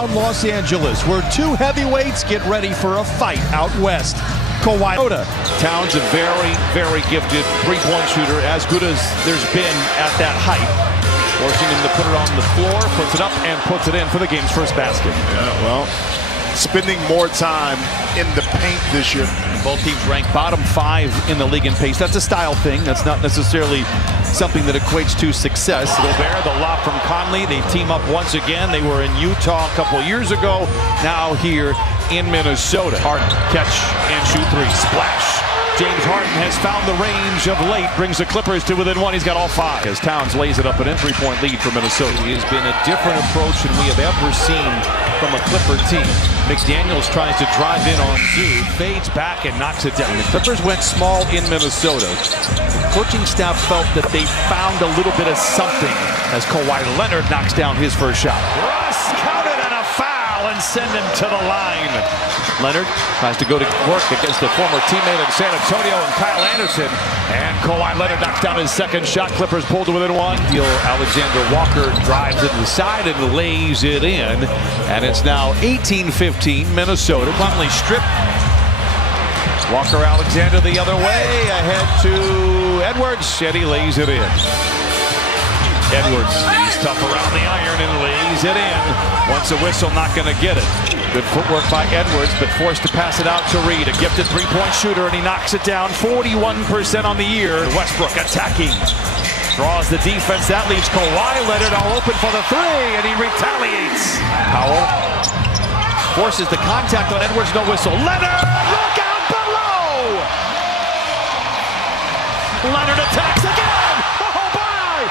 downtown Los Angeles, where two heavyweights get ready for a fight out west. Kawhi. Towns, a very, very gifted three-point shooter, as good as there's been at that height. Forcing him to put it on the floor, puts it up, and puts it in for the game's first basket. Yeah, well, spending more time in the paint this year. Both teams ranked bottom 5 in the league in pace. That's a style thing. That's not necessarily something that equates to success. Gobert, the lob from Conley. They team up once again. They were in Utah a couple years ago. Now here in Minnesota. Harden, catch and shoot three. Splash. James Harden has found the range of late, brings the Clippers to within one. He's got all 5. As Towns lays it up, an entry-point lead for Minnesota. It has been a different approach than we have ever seen from a Clipper team. McDaniels tries to drive in on Zoo, fades back and knocks it down. The Clippers went small in Minnesota. The coaching staff felt that they found a little bit of something as Kawhi Leonard knocks down his first shot. Russ counted and a foul and send him to the line. Leonard tries to go to work against a former teammate in San Antonio and Kyle Anderson. And Kawhi Leonard knocks down his second shot. Clippers pulled to within one. Alexander Walker drives it to the side and lays it in. And it's now 18-15 Minnesota. Conley stripped. Walker Alexander the other way. Ahead to Edwards. And he lays it in. Edwards, he's tough around the iron and lays it in. Once a whistle, not going to get it. Good footwork by Edwards, but forced to pass it out to Reed. A gifted three-point shooter, and he knocks it down. 41% on the year. Westbrook attacking. Draws the defense. That leaves Kawhi Leonard all open for the three, and he retaliates. Powell forces the contact on Edwards. No whistle. Leonard, look out below! Leonard attacks again! Oh, bye!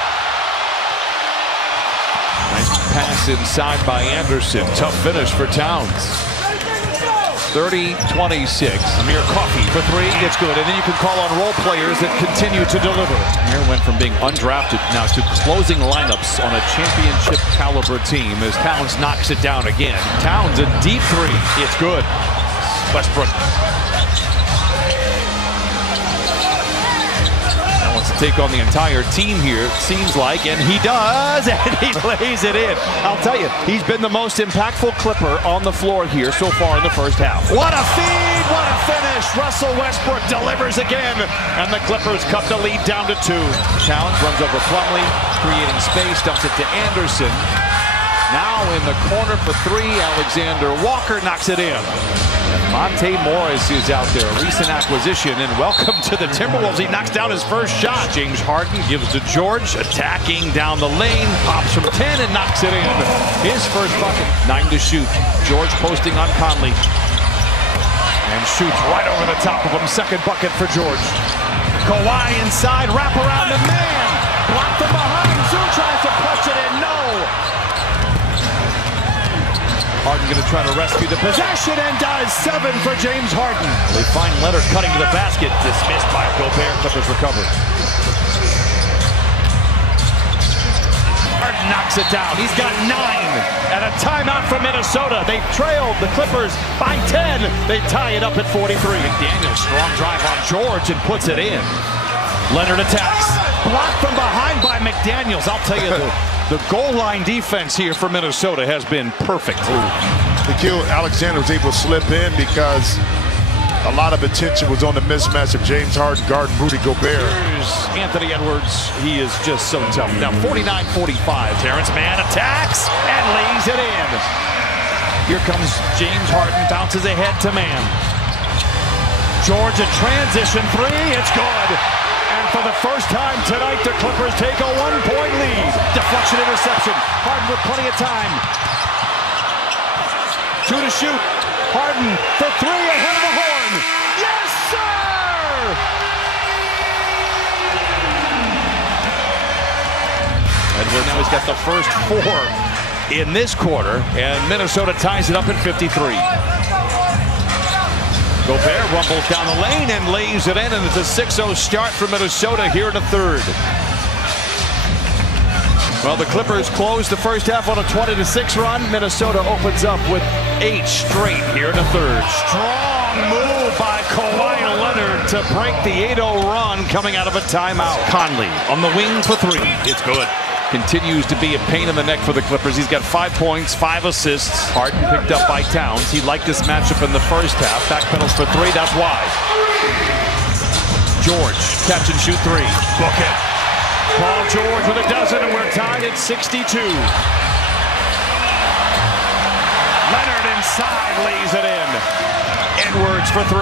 Nice pass inside by Anderson. Tough finish for Towns. 30-26. Amir Coffey for three. It's good. And then you can call on role players that continue to deliver. Amir went from being undrafted now to closing lineups on a championship caliber team as Towns knocks it down again. Towns, a deep three. It's good. Westbrook wants to take on the entire team here, it seems like, and he does, and he lays it in. I'll tell you, he's been the most impactful Clipper on the floor here so far in the first half. What a feed, what a finish. Russell Westbrook delivers again, and the Clippers cut the lead down to 2. Towns runs over Plumlee, creating space, dumps it to Anderson. Now in the corner for 3, Alexander Walker knocks it in. Monte Morris is out there, a recent acquisition, and welcome to the Timberwolves. He knocks down his first shot. James Harden gives to George, attacking down the lane, pops from 10 and knocks it in. His first bucket. 9 to shoot. George posting on Conley. And shoots right over the top of him. Second bucket for George. Kawhi inside, wrap around the man. Blocked from behind. Zoo tries to punch it in. No. Harden going to try to rescue the possession and does. 7 for James Harden. They find Leonard cutting to the basket. Dismissed by Gobert. Clippers recover. Harden knocks it down. He's got 9. And a timeout from Minnesota. They trailed the Clippers by 10. They tie it up at 43. McDaniels, strong drive on George and puts it in. Leonard attacks. Blocked from behind by McDaniels. I'll tell you, the goal line defense here for Minnesota has been perfect. Nikhil Alexander was able to slip in because a lot of attention was on the mismatch of James Harden guarding Rudy Gobert. Here's Anthony Edwards. He is just so tough. Now 49-45. Terrence Mann attacks and lays it in. Here comes James Harden, bounces ahead to Mann. George, a transition three. It's good. And for the first time tonight, the Clippers take a 1-point lead. Deflection interception. Harden with plenty of time. 2 to shoot. Harden for 3 ahead of the horn. Yes, sir! Edwards now he's got the first 4 in this quarter, and Minnesota ties it up at 53. Gobert rumbles down the lane and lays it in, and it's a 6-0 start for Minnesota here in the third. Well, the Clippers close the first half on a 20-6 run. Minnesota opens up with 8 straight here in the third. Strong move by Kawhi Leonard to break the 8-0 run coming out of a timeout. Conley on the wing for 3. It's good. continues to be a pain in the neck for the Clippers. He's got 5 points, 5 assists. Harden picked up by Towns. He liked this matchup in the first half. Backpedals for 3, that's why. George, catch and shoot 3. Book it. Paul George with a dozen, and we're tied at 62. Leonard inside, lays it in. Edwards for 3.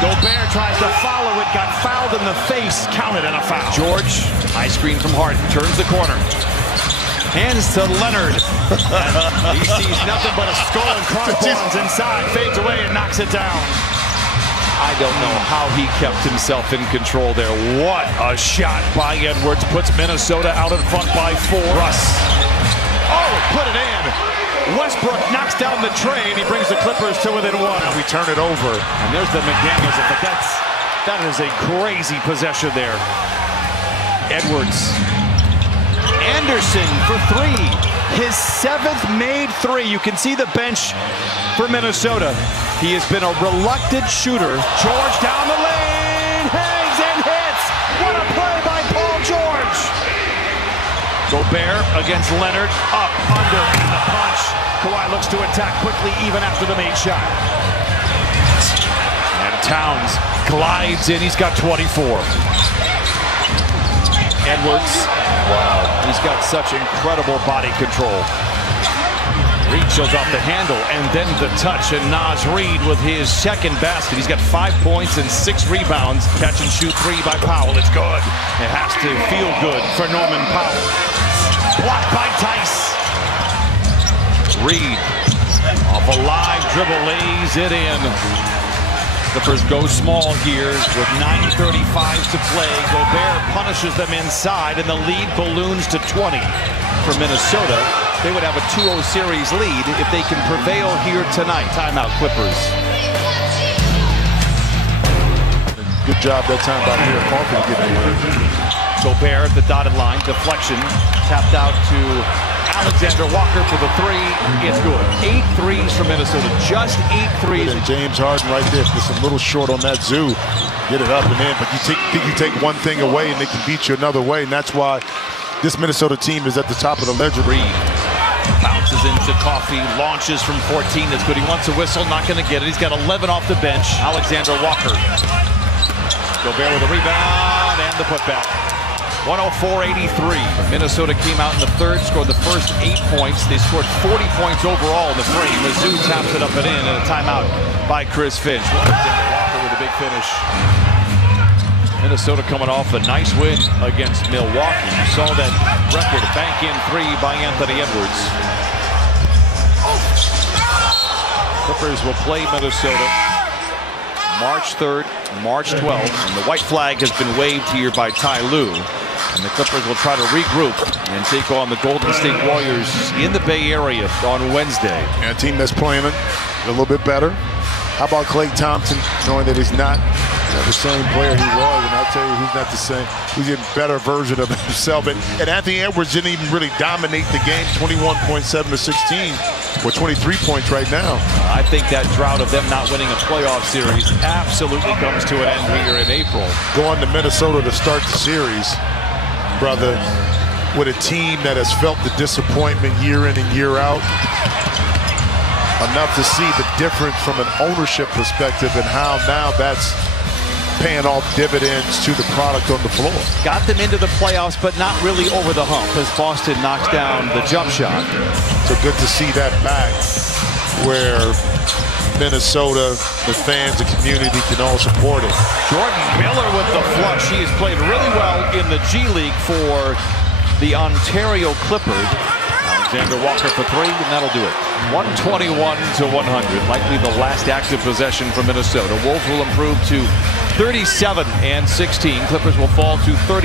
Gobert tries to follow it, got fouled in the face, counted and a foul. George, high screen from Harden, turns the corner. Hands to Leonard. He sees nothing but a skull and crossbones inside, fades away and knocks it down. I don't know how he kept himself in control there. What a shot by Edwards, puts Minnesota out in front by 4. Russ. Oh, put it in. Westbrook knocks down the tray, and he brings the Clippers to within 1. And we turn it over. And there's the McDaniels, but that is a crazy possession there. Edwards. Anderson for 3. His 7th made 3. You can see the bench for Minnesota. He has been a reluctant shooter. George down the lane, hangs and hits. What a play by Paul George. Gobert against Leonard, up, under, and the punch. Kawhi looks to attack quickly even after the made shot. And Towns glides in, he's got 24. Edwards, wow, he's got such incredible body control. Reed shows off the handle, and then the touch, and Naz Reid with his 2nd basket. He's got 5 points and 6 rebounds. Catch and shoot 3 by Powell. It's good. It has to feel good for Norman Powell. Blocked by Tice. Reed off a live dribble, lays it in. Clippers go small here with 9:35 to play. Gobert punishes them inside, and the lead balloons to 20 for Minnesota. They would have a 2-0 series lead if they can prevail here tonight. Timeout, Clippers. Good job that time by Mira Parker to get the win. Gobert at the dotted line, deflection, tapped out to Alexander Walker for the 3. It's good. 8 threes for Minnesota. Just 8 threes. And James Harden right there, just a little short on that zoo. Get it up and in, but you take one thing away and they can beat you another way, and that's why this Minnesota team is at the top of the ledger. Reed bounces into Coffee, launches from 14. That's good. He wants a whistle, not going to get it. He's got 11 off the bench. Alexander Walker. Gobert with a rebound and the putback. 104-83. Minnesota came out in the 3rd, scored the first 8 points. They scored 40 points overall in the frame. Mizzou taps it up and in, and a timeout by Chris Finch. Alexander Walker with a big finish. Minnesota coming off a nice win against Milwaukee. You saw that record, a bank-in 3 by Anthony Edwards. Clippers will play Minnesota March 3rd, March 12th, and the white flag has been waved here by Ty Lue. And the Clippers will try to regroup and take on the Golden State Warriors in the Bay Area on Wednesday. And a team that's playing a little bit better. How about Klay Thompson, knowing that he's not the same player he was, and I'll tell you who's not the same. He's a better version of himself. And Anthony Edwards didn't even really dominate the game, 21.7 to 16, or 23 points right now. I think that drought of them not winning a playoff series absolutely comes to an end here in April. Going to Minnesota to start the series, brother, with a team that has felt the disappointment year in and year out. Enough to see the difference from an ownership perspective and how now that's paying off dividends to the product on the floor. Got them into the playoffs, but not really over the hump as Boston knocks down the jump shot. So good to see that back, where Minnesota, the fans, the community can all support it. Jordan Miller with the flush. He has played really well in the G League for the Ontario Clippers. Alexander Walker for 3, and that'll do it. 121-100, likely the last active possession for Minnesota. Wolves will improve to 37-16. Clippers will fall to 30.